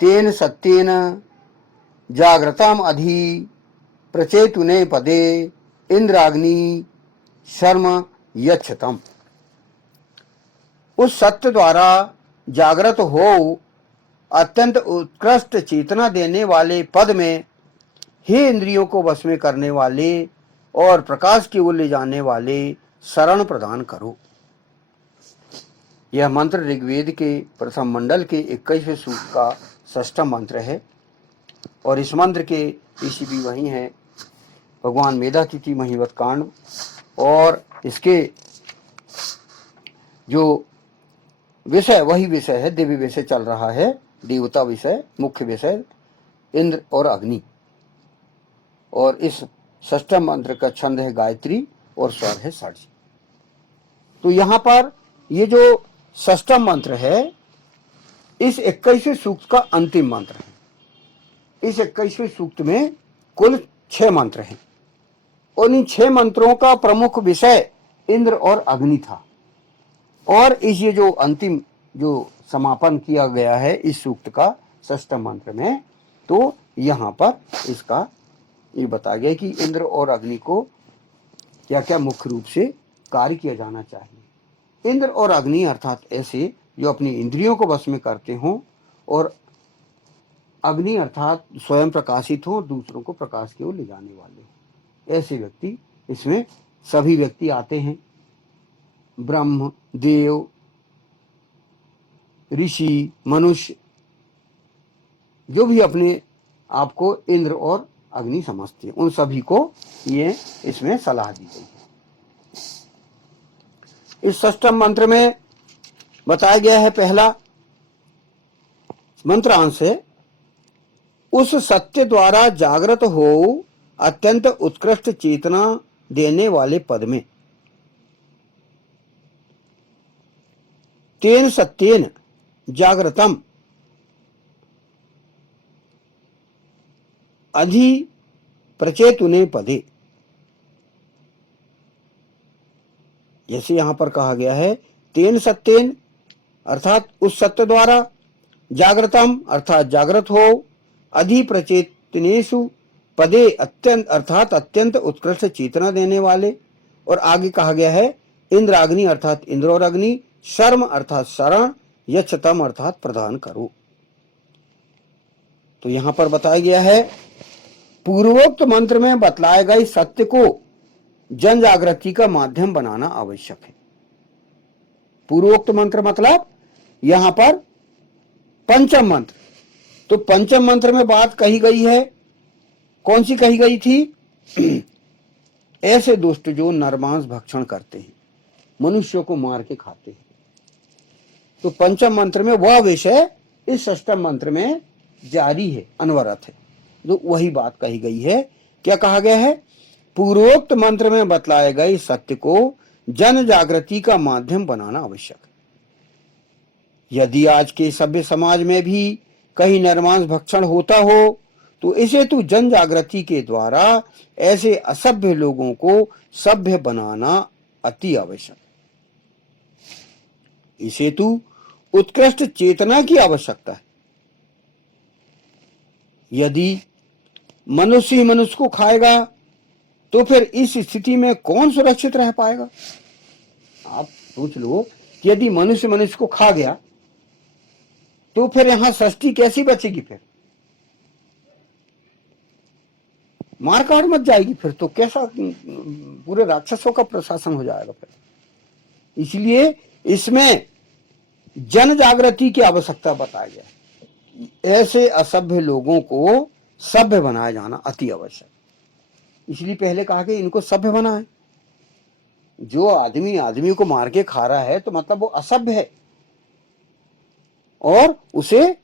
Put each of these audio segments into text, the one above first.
तेन सत्येन जागृताम अधि प्रचेतुने पदे इंद्राग्नि शर्म यच्छतम। उस सत्य द्वारा जागृत हो अत्यंत उत्कृष्ट चेतना देने वाले पद में हे इंद्रियों को वश में करने वाले और प्रकाश की ओर ले जाने वाले शरण प्रदान करो। यह मंत्र ऋग्वेद के प्रथम मंडल के 21वें सूक्त का षष्ठम मंत्र है और इस मंत्र के ऋषि भी वही हैं भगवान मेधातिथि महिवत कांड, और इसके जो विषय वही विषय है, दिव्य विषय चल रहा है, देवता विषय, मुख्य विषय इंद्र और अग्नि। और इस षष्ठम मंत्र का छंद है गायत्री और स्वर है षड्ज। तो यहां पर ये जो षष्ठम मंत्र है इस 21वें सूक्त का अंतिम मंत्र है। इस 21वें सूक्त में कुल 6 मंत्र हैं और इन 6 मंत्रों का प्रमुख विषय इंद्र और अग्नि था। और इस ये जो अंतिम जो समापन किया गया है इस सूक्त का षष्ठम मंत्र में, तो यहां पर इसका ये बताया गया कि इंद्र और अग्नि को क्या क्या मुख्य रूप से कार्य किया जाना चाहिए। इंद्र और अग्नि अर्थात ऐसे जो अपनी इंद्रियों को वश में करते हों, और अग्नि अर्थात स्वयं प्रकाशित हो, दूसरों को प्रकाश की ओर ले जाने वाले ऐसे व्यक्ति इसमें सभी व्यक्ति आते हैं। ब्रह्म, देव, ऋषि, मनुष्य, जो भी अपने आप को इंद्र और अग्नि समझते हैं उन सभी को ये इसमें सलाह दी गई है। इस षष्ठम मंत्र में बताया गया है, पहला मंत्रांश है, उस सत्य द्वारा जागृत हो अत्यंत उत्कृष्ट चेतना देने वाले पद में तेन सत्येन जागृतम अधि प्रचेतुने पदे। जैसे यहां पर कहा गया है तेन सत्येन अर्थात उस सत्य द्वारा, जागृतम अर्थात जागृत हो, अधि प्रचेतनेषु पदे अत्यंत अर्थात अत्यंत उत्कृष्ट चेतना देने वाले, और आगे कहा गया है इंद्राग्नि अर्थात इंद्र और अग्नि, शर्म अर्थात शरण, यच्छतम अर्थात प्रदान करो। तो यहां पर बताया गया है पूर्वोक्त मंत्र में बतलाए गए सत्य को जन जागृति का माध्यम बनाना आवश्यक है। पूर्वोक्त मंत्र मतलब यहां पर पंचम मंत्र। तो पंचम मंत्र में बात कही गई है, कौन सी कही गई थी? ऐसे दुष्ट जो नरमांस भक्षण करते हैं, मनुष्यों को मार के खाते हैं। तो पंचम मंत्र में वह विषय इस षष्ठम मंत्र में जारी है, अनवरत है, तो वही बात कही गई है। क्या कहा गया है? पूर्वोक्त मंत्र में बतलाए गए सत्य को जन जागृति का माध्यम बनाना आवश्यक है। यदि आज के सभ्य समाज में भी कहीं नरमांस भक्षण होता हो तो इसे तो जन जागृति के द्वारा ऐसे असभ्य लोगों को सभ्य बनाना अति आवश्यक। इसे तो उत्कृष्ट चेतना की आवश्यकता है। यदि मनुष्य ही मनुष्य को खाएगा तो फिर इस स्थिति में कौन सुरक्षित रह पाएगा? आप सोच लो कि यदि मनुष्य मनुष्य को खा गया तो फिर यहां सृष्टि कैसी बचेगी? फिर मारकाट मच जाएगी, फिर तो कैसा पूरे राक्षसों का प्रशासन हो जाएगा फिर। इसलिए इसमें जन जागृति की आवश्यकता बताया गया। ऐसे असभ्य लोगों को सभ्य बनाया जाना अति आवश्यक। इसलिए पहले कहा कि इनको सभ्य बनाए। जो आदमी आदमी को मार के खा रहा है तो मतलब वो असभ्य है, और उसे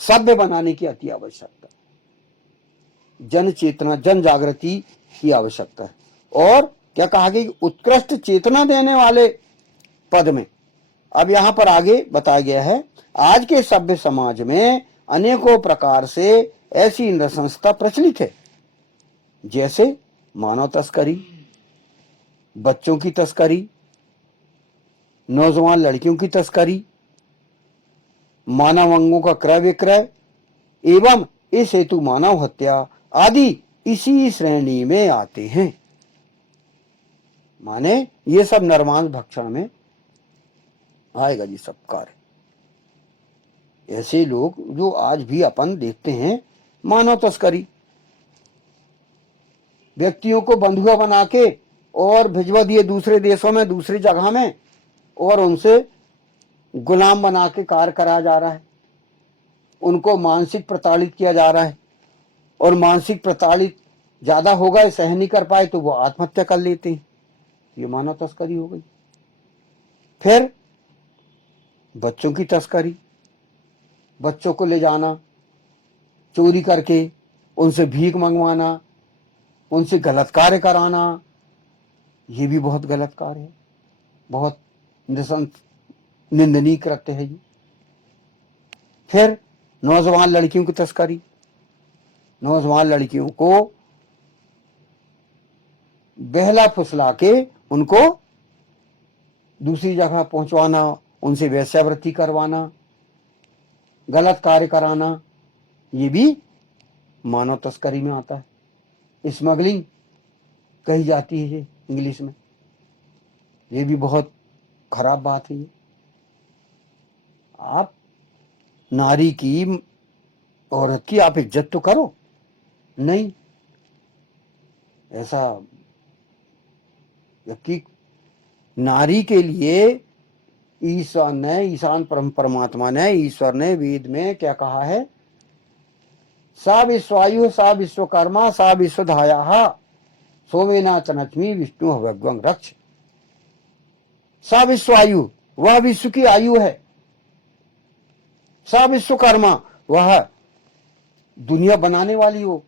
सभ्य बनाने की अति आवश्यकता, जन चेतना जन जागृति की आवश्यकता है। और क्या कहा कि उत्कृष्ट चेतना देने वाले पद में, अब यहां पर आगे बताया गया है, आज के सभ्य समाज में अनेकों प्रकार से ऐसी नृशंसता प्रचलित है, जैसे मानव तस्करी, बच्चों की तस्करी, नौजवान लड़कियों की तस्करी, मानव अंगों का क्रय विक्रय, एवं इस हेतु मानव हत्या आदि इसी श्रेणी में आते हैं। माने ये सब नरमांस भक्षण में आएगा जी सब कार्य। ऐसे लोग जो आज भी अपन देखते हैं, मानव तस्करी, व्यक्तियों को बंधुआ बना के और भिजवा दिए दूसरे देशों में, दूसरी जगह में, और उनसे गुलाम बना के कार्य कराया जा रहा है। उनको मानसिक प्रताड़ित किया जा रहा है, और मानसिक प्रताड़ित ज्यादा होगा, सहन नहीं कर पाए तो वो आत्महत्या कर लेते हैं। ये मानव तस्करी हो गई। फिर बच्चों की तस्करी, बच्चों को ले जाना, चोरी करके उनसे भीख मंगवाना, उनसे गलत कार्य कराना, ये भी बहुत गलत कार्य है, बहुत निंदनीय कृत्य है ये। फिर नौजवान लड़कियों की तस्करी, नौजवान लड़कियों को बहला फुसला के उनको दूसरी जगह पहुंचवाना, उनसे वेश्यावृत्ति करवाना, गलत कार्य कराना, ये भी मानव तस्करी में आता है। स्मगलिंग कही जाती है ये इंग्लिश में, ये भी बहुत खराब बात है ये। आप नारी की, औरत की आप इज्जत तो करो, नहीं, ऐसा जबकि नारी के लिए ईश्वर ने, ईशान परमात्मा ने, ईश्वर ने वेद में क्या कहा है? सा विश्वायु सा विश्वकर्मा सा विश्वधाया सोमेना चनचमी विष्णु भगवं रक्ष। सा विश्वायु, वह विश्व की आयु है। सा विश्वकर्मा, वह दुनिया बनाने वाली हो,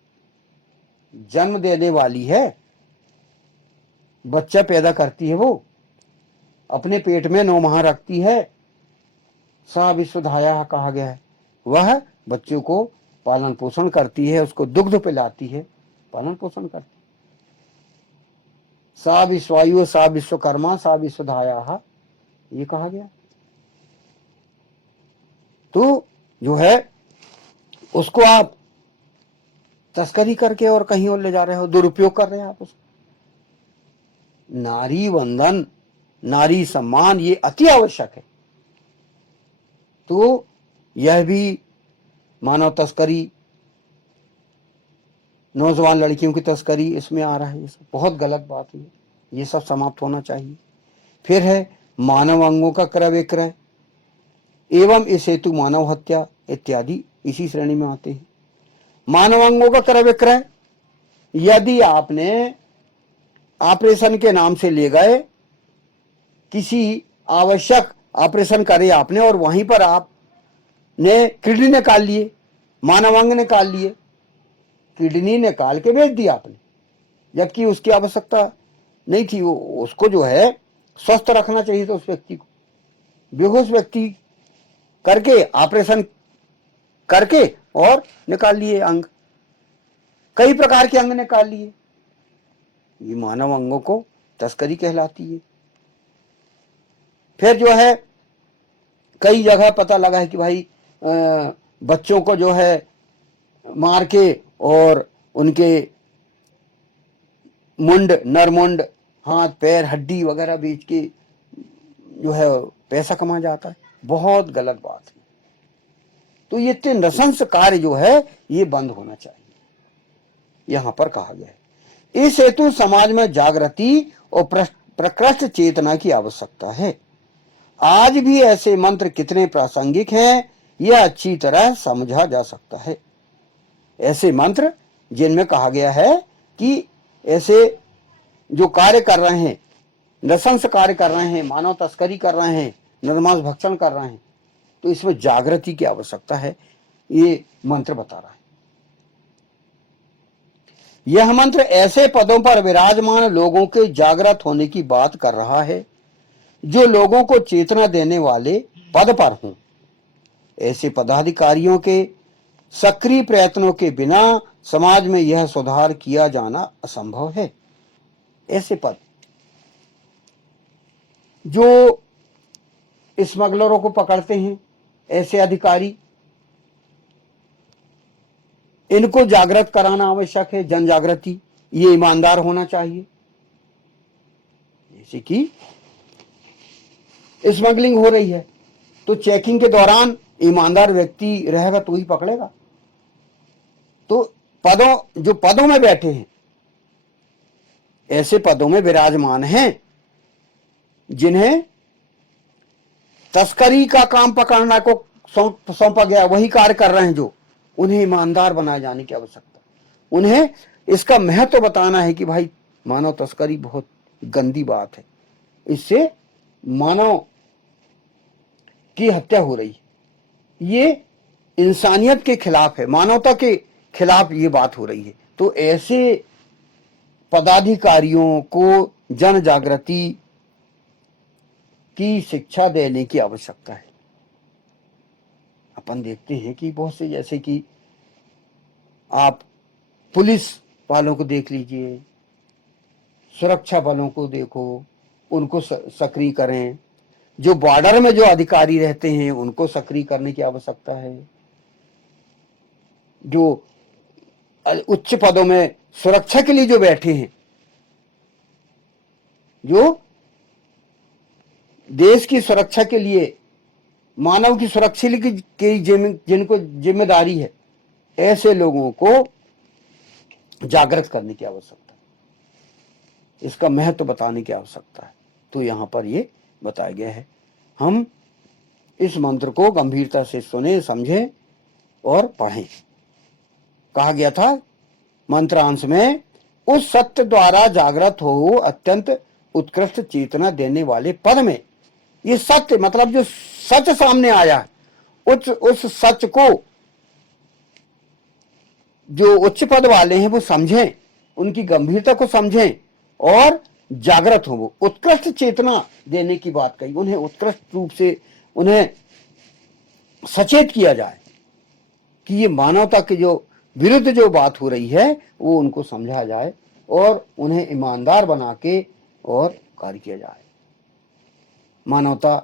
जन्म देने वाली है, बच्चा पैदा करती है, वो अपने पेट में 9 माह रखती है। सा विश्वधाया कहा गया है, वह बच्चों को पालन पोषण करती है, उसको दुग्ध पिलाती है, पालन पोषण करती है। सा विश्वायु सा विश्वकर्मा सा विश्वधाया, ये कहा गया। तो जो है उसको आप तस्करी करके और कहीं और ले जा रहे हो, दुरुपयोग कर रहे हैं आप उसको। नारी वंदन, नारी सम्मान, ये अति आवश्यक है। तो यह भी मानव तस्करी, नौजवान लड़कियों की तस्करी इसमें आ रहा है। ये सब बहुत गलत बात है, ये सब समाप्त होना चाहिए। फिर है मानव अंगों का क्रय विक्रय एवं इस हेतु मानव हत्या इत्यादि इसी श्रेणी में आते हैं। मानव अंगों का क्रय विक्रय, यदि आपने ऑपरेशन के नाम से ले गए, किसी आवश्यक ऑपरेशन करे आपने, और वहीं पर आपने किडनी निकाल लिए, मानव अंग निकाल लिए, किडनी निकाल के बेच दिया आपने, जबकि उसकी आवश्यकता नहीं थी। वो उसको जो है स्वस्थ रखना चाहिए था उस व्यक्ति को। बेहोश व्यक्ति करके, ऑपरेशन करके और निकाल लिए अंग, कई प्रकार के अंग निकाल लिए। ये मानव अंगों को तस्करी कहलाती है। फिर जो है कई जगह पता लगा है कि भाई बच्चों को जो है मार के और उनके मुंड, नरमुंड, हाथ पैर हड्डी वगैरह बेच के जो है पैसा कमा जाता है। बहुत गलत बात है। तो ये नृशंस कार्य जो है ये बंद होना चाहिए, यहां पर कहा गया है। इस हेतु समाज में जागृति और प्रकृष्ट चेतना की आवश्यकता है। आज भी ऐसे मंत्र कितने प्रासंगिक हैं, यह अच्छी तरह समझा जा सकता है। ऐसे मंत्र जिनमें कहा गया है कि ऐसे जो कार्य कर रहे हैं, नृशंस कार्य कर रहे हैं, मानव तस्करी कर रहे हैं, नरमांस भक्षण कर रहे हैं, तो इसमें जागृति की आवश्यकता है, ये मंत्र बता रहा है। यह मंत्र ऐसे पदों पर विराजमान लोगों के जागृत होने की बात कर रहा है जो लोगों को चेतना देने वाले पद पर हों। ऐसे पदाधिकारियों के सक्रिय प्रयत्नों के बिना समाज में यह सुधार किया जाना असंभव है। ऐसे पद जो स्मगलरों को पकड़ते हैं, ऐसे अधिकारी, इनको जागृत कराना आवश्यक है, जन जागृति, ये ईमानदार होना चाहिए। जैसे कि स्मगलिंग हो रही है तो चेकिंग के दौरान ईमानदार व्यक्ति रहेगा तो ही पकड़ेगा। तो जो पदों में बैठे हैं, ऐसे पदों में विराजमान हैं जिन्हें तस्करी का काम पकड़ना को सौंपा गया, वही कार्य कर रहे हैं, जो उन्हें ईमानदार बनाए जाने की आवश्यकता। उन्हें इसका महत्व बताना है कि भाई मानव तस्करी बहुत गंदी बात है, इससे मानव की हत्या हो रही है, ये इंसानियत के खिलाफ है, मानवता के खिलाफ ये बात हो रही है। तो ऐसे पदाधिकारियों को जन जागृति की शिक्षा देने की आवश्यकता है। अपन देखते हैं कि बहुत से, जैसे कि आप पुलिस वालों को देख लीजिए, सुरक्षा बलों को देखो, उनको सक्रिय करें। जो बॉर्डर में जो अधिकारी रहते हैं उनको सक्रिय करने की आवश्यकता है। जो उच्च पदों में सुरक्षा के लिए जो बैठे हैं, जो देश की सुरक्षा के लिए, मानव की सुरक्षा की जिनको जिम्मेदारी है, ऐसे लोगों को जागृत करने की आवश्यकता है, इसका महत्व बताने की आवश्यकता है। तो यहां पर ये बताया गया है। हम इस मंत्र को गंभीरता से सुने, समझें और पढ़ें। कहा गया था मंत्रांश में, उस सत्य द्वारा जागृत हो अत्यंत उत्कृष्ट चेतना देने वाले पद में। ये सत्य मतलब जो सच सामने आया, उस सच को जो उच्च पद वाले हैं वो समझें, उनकी गंभीरता को समझें और जागृत हो। वो उत्कृष्ट चेतना देने की बात कही, उन्हें उत्कृष्ट रूप से उन्हें सचेत किया जाए कि ये मानवता के जो विरुद्ध जो बात हो रही है वो उनको समझा जाए और उन्हें ईमानदार बना के और कार्य किया जाए मानवता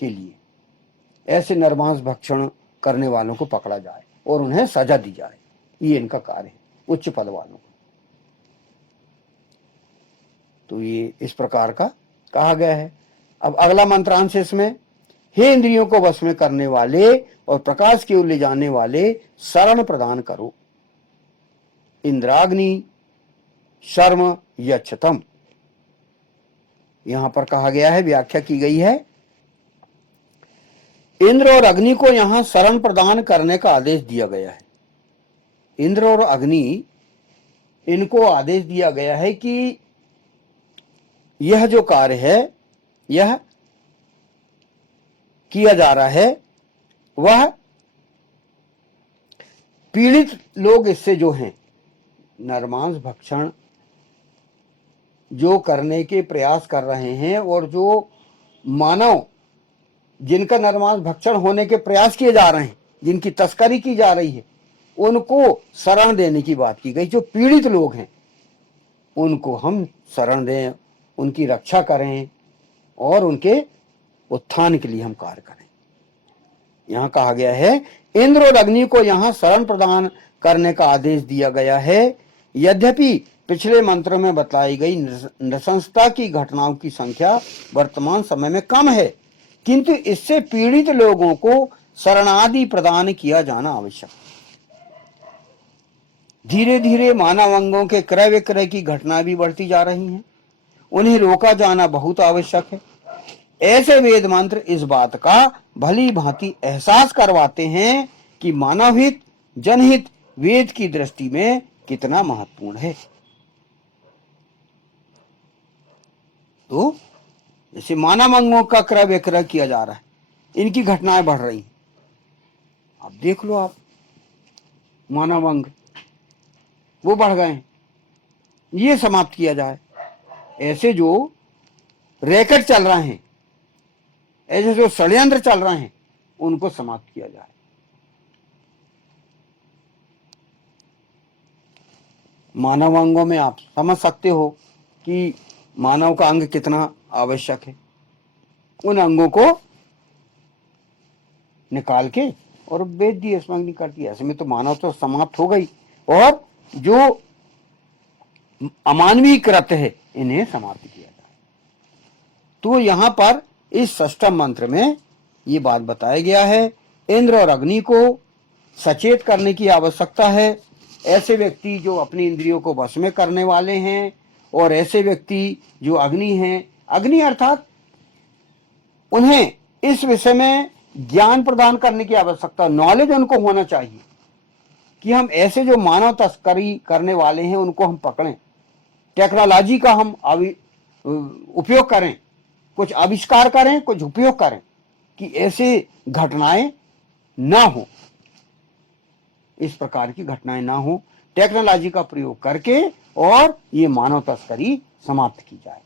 के लिए। ऐसे नरमांस भक्षण करने वालों को पकड़ा जाए और उन्हें सजा दी जाए, ये इनका कार्य है, उच्च पद वालों को। तो ये इस प्रकार का कहा गया है। अब अगला मंत्रांश इसमें, हे इंद्रियों को वश में करने वाले और प्रकाश की ओर ले जाने वाले, शरण प्रदान करो। इंद्राग्नि शर्म यच्छतम। यहां पर कहा गया है, व्याख्या की गई है, इंद्र और अग्नि को यहां शरण प्रदान करने का आदेश दिया गया है। इंद्र और अग्नि, इनको आदेश दिया गया है कि यह जो कार्य है यह किया जा रहा है, वह पीड़ित लोग इससे जो हैं, नरमांस भक्षण जो करने के प्रयास कर रहे हैं और जो मानव जिनका नरमांस भक्षण होने के प्रयास किए जा रहे हैं, जिनकी तस्करी की जा रही है, उनको शरण देने की बात की गई। जो पीड़ित लोग हैं उनको हम शरण दें, उनकी रक्षा करें और उनके उत्थान के लिए हम कार्य करें। यहां कहा गया है, इंद्र और अग्नि को यहां शरण प्रदान करने का आदेश दिया गया है। यद्यपि पिछले मंत्र में बताई गई नृशंसता की घटनाओं की संख्या वर्तमान समय में कम है, किंतु इससे पीड़ित लोगों को शरणादि प्रदान किया जाना आवश्यक। धीरे धीरे मानव अंगों के क्रय विक्रय की घटना भी बढ़ती जा रही हैं, उन्हें रोका जाना बहुत आवश्यक है। ऐसे वेद मंत्र इस बात का भली भांति एहसास करवाते हैं कि मानव हित, जनहित वेद की दृष्टि में कितना महत्वपूर्ण है। तो जैसे मानव अंगों का क्रय विक्रय किया जा रहा है, इनकी घटनाएं बढ़ रही हैं। अब देख लो आप, मानव अंग वो बढ़ गए हैं, ये समाप्त किया जाए। ऐसे जो रैकेट चल रहे हैं, ऐसे जो षड्यंत्र चल रहे हैं, उनको समाप्त किया जाए। मानव अंगों में आप समझ सकते हो कि मानव का अंग कितना आवश्यक है। उन अंगों को निकाल के और वेद दी स्मग्नी कर दिया। ऐसे में तो मानव तो समाप्त हो गई और जो अमानवीय कृत्य है इन्हें समाप्त किया जाए। तो यहां पर इस षष्ठम मंत्र में ये बात बताया गया है, इंद्र और अग्नि को सचेत करने की आवश्यकता है। ऐसे व्यक्ति जो अपनी इंद्रियों को वश में करने वाले हैं और ऐसे व्यक्ति जो अग्नि हैं, अग्नि अर्थात उन्हें इस विषय में ज्ञान प्रदान करने की आवश्यकता, नॉलेज उनको होना चाहिए कि हम ऐसे जो मानव तस्करी करने वाले हैं उनको हम पकड़ें, टेक्नोलॉजी का हम उपयोग करें, कुछ आविष्कार करें, कुछ उपयोग करें कि ऐसे घटनाएं ना हो, इस प्रकार की घटनाएं ना हो, टेक्नोलॉजी का प्रयोग करके और ये मानव तस्करी समाप्त की जाए।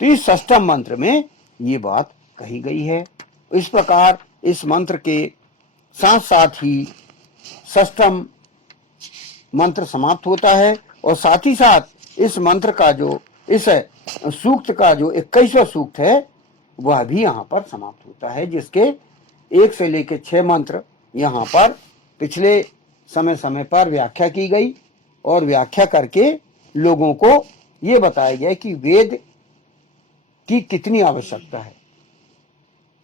तो इस षष्ठम मंत्र में ये बात कही गई है। इस प्रकार इस मंत्र के साथ साथ ही षष्ठम मंत्र समाप्त होता है और साथ ही साथ इस मंत्र का जो इस सूक्त का जो 21वां सूक्त है वह भी यहाँ पर समाप्त होता है, जिसके 1 से लेकर 6 मंत्र यहाँ पर पिछले समय पर व्याख्या की गई और व्याख्या करके लोगों को ये बताया गया कि वेद की कितनी आवश्यकता है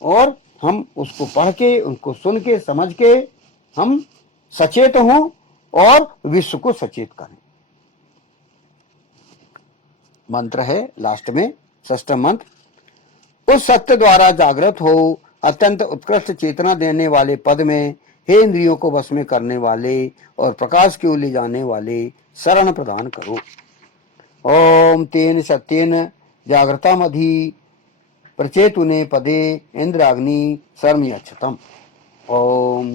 और हम उसको पढ़ के, उनको सुन के, समझ के हम सचेत हों और विश्व को सचेत करें। मंत्र है लास्ट में षष्ठम मंत्र, उस सत्य द्वारा जागृत हो, अत्यंत उत्कृष्ट चेतना देने वाले पद में, हे इंद्रियों को वश में करने वाले और प्रकाश की ओर ले जाने वाले, शरण प्रदान करो। ओम तेन सत्येन जागृतामधि प्रचेतुने पदे इंद्राग्नि शर्म यच्छतम। ओम।